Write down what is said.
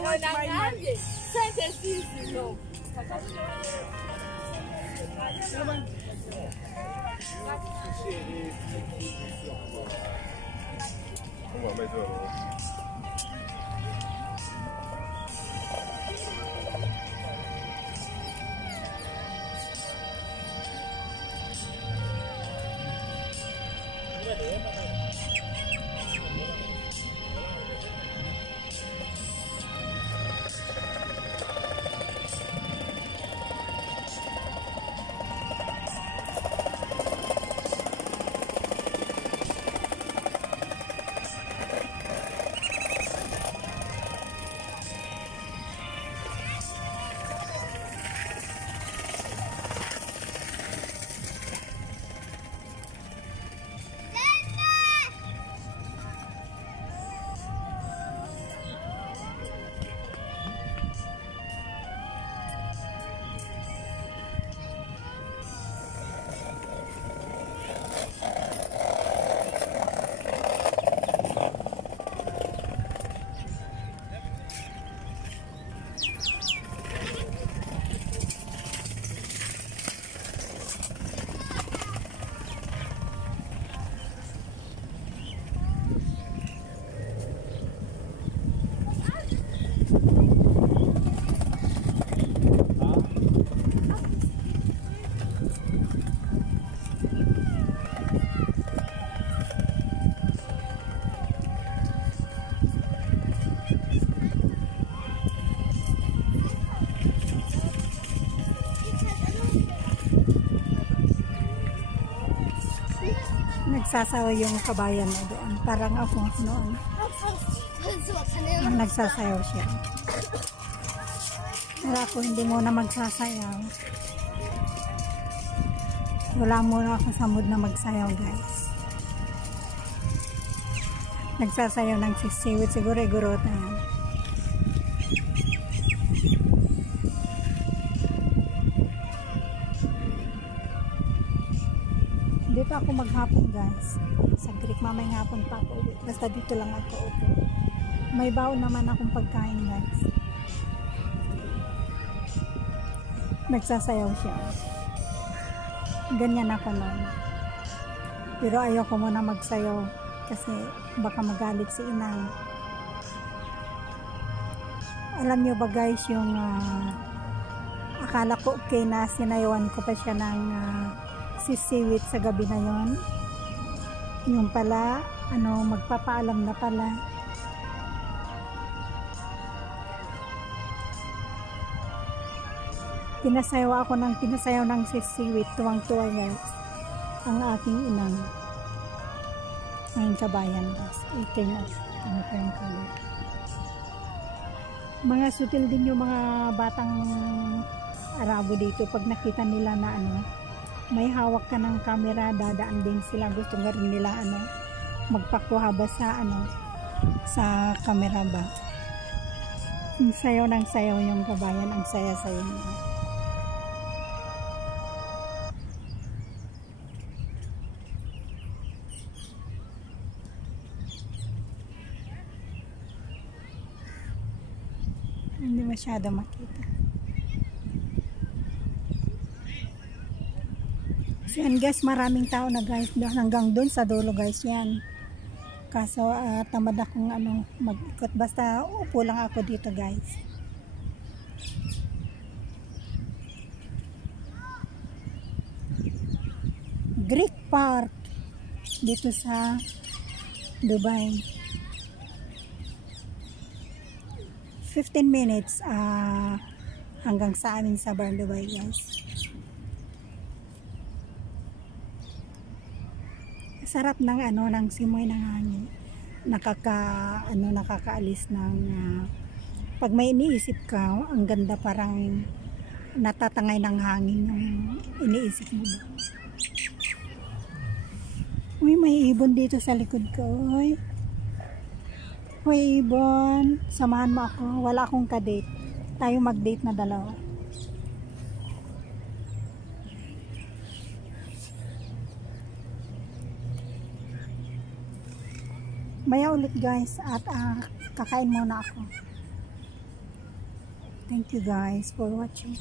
want my money. No. Nagsasayaw yung kabayan na doon. Parang ako noon. Nagsasayaw siya. Pero ako hindi muna magsasayaw. Wala muna ako sa mood na magsayaw, guys. Nagsasayaw ng sisiwit. Siguro igurota yan. Dito ako maghapon, guys. Sa Greek, mamayang hapon pa ako. Basta dito lang ako upo. May baon naman akong pagkain, guys. Nagsasayaw siya. Ganyan ako noon. Pero ayoko muna magsayaw kasi baka magalit si inang. Alam nyo ba, guys, yung akala ko okay na sinayawan ko pa siya ng sisiwit sa gabi na yon. Yung pala, magpapaalam na pala. Pinasayaw ng sisiwit. Tuwang-tuwa, guys. Ang aking inang. Ang kabayan, guys. Itim as. Ano pa yung color. Mga sutil din yung mga batang Arabo dito. Pag nakita nila na may hawak ka ng camera, dadaan din sila. Gusto nga rin nila magpakuha ba sa camera ba. Sayaw ng sayaw yung kabayan. Ang saya-sayaw niya. Hindi masyado makita. So yan, guys, maraming tao na, guys, hanggang dun sa dulo, guys, yan. Kaso tamad akong mag-ikot, basta upo lang ako dito, guys. Greek Park dito sa Dubai. 15 minutes hanggang sa amin sa Bar Dubai, guys. Sarap ng ng simoy ng hangin. Nakakaalis ng pag may iniisip ka, ang ganda, parang natatangay ng hangin yung iniisip mo. Uy, may ibon dito sa likod ko. Uy. Hoy, ibon, samahan mo ako. Wala akong kadate. Tayo mag-date na dalawa. Maya ulit, guys, at kakain muna ako. Thank you guys for watching.